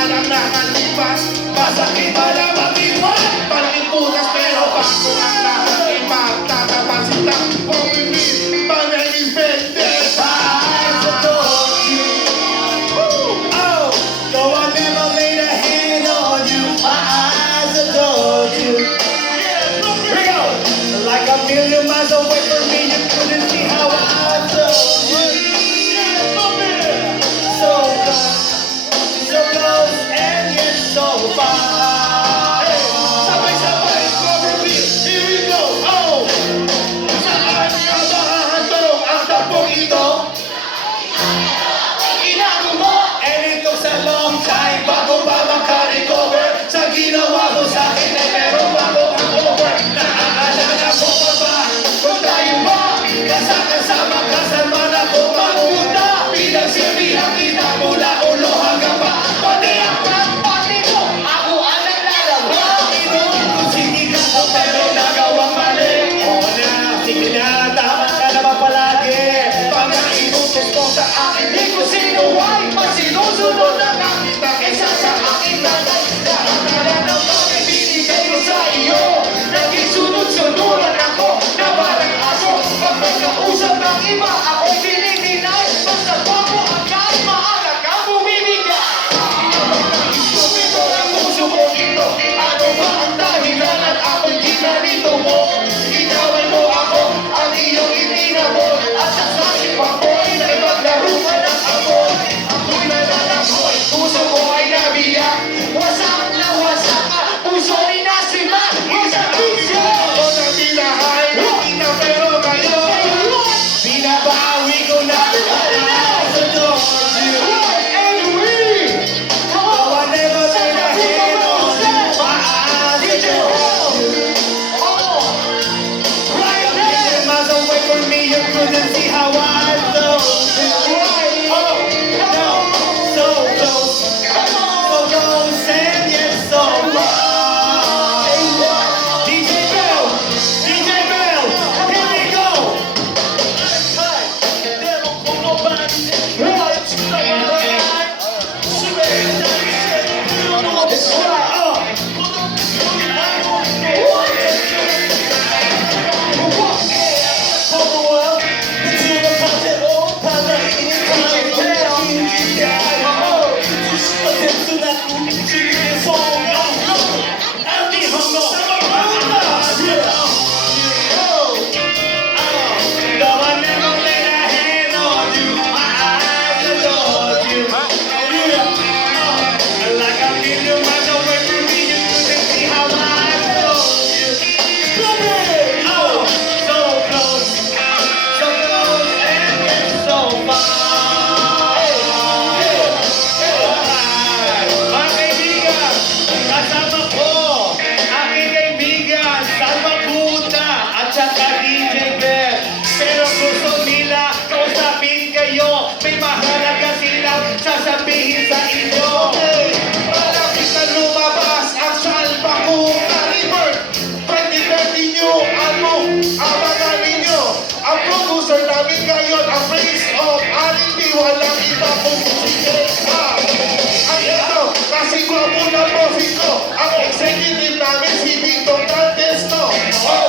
parang nakalipas. Masakit pala mag-iwan, malaking putas pero bago ang lahat ay magtatapasin lang. Pumipit, my name is Vendetta. I adore you. Oh, though I never laid a hand on you, my eyes adore you. Here we go. Like a million miles away from me, you couldn't see how I adore you. So close and yet so far. Sabay-sabay, cover beat, here we go. Oh, saan nga ba hahandog ang tampong ito? Inago mo, And it took a long time bago pa makarecover. Sa ginawa mo sa akin ay meron bago hangover. Naaalala ko pa ba kung tayo ba kasama kasama na ko mapunta? Pinagsilbihan kita mula ulo hanggang pa. Pati ang pati mo, ako ang naglalaba. Inuun ko sinigang ko pero nagawang mali. O na, sige na, tama ka naman palagi. Pag nainutos ko sa akin, di ko sinuway. Masinusunod na nakita kaysa sa aking nanay. Nakakala ng bagay binigay ko sa iyo. Naging sunod-sunuran ako na parang aso. Pag may kausap ng iba, ako'y dinidinay. Basta bago ang kahit maaga ka bumibigay. Tumito ang puso mo ito. Ano ba ang dahilan at ako'y ginanito mo? Inaway mo ako, ang iyong itinabot. At sa sakin pa ko ay naglaro ka ng amor. Ako'y nananakoy, puso ko ay nabiyak. Wasak na wasak ka, puso rin na sila. Isang bisyo. Ako na nilahay, hindi na pero ngayon. Binabawi ko na I adore you. Though I never laid a hand on you, my eyes adore you. Like a million miles away from me, you couldn't see how I adore you. Oh, no, so close and yet so far. DJ Bell, here we go. Mga kaibigan, kasama ko, aking kaibigan, Salva Puta, at saka DJ Bell. Pero gusto nila kausapin kayo, may mahalaga silang sasabihin sa inyo. Malapit na lumabas ang Salva Puta River 2030 nyo, ano, abangan ninyo. Ang producer namin ngayon, ang Prince of R&B, walang iba kung si Jessa. At ito, kasi guwapo na bossing ko, ang executive namin si Dito Dantes, no? Oh,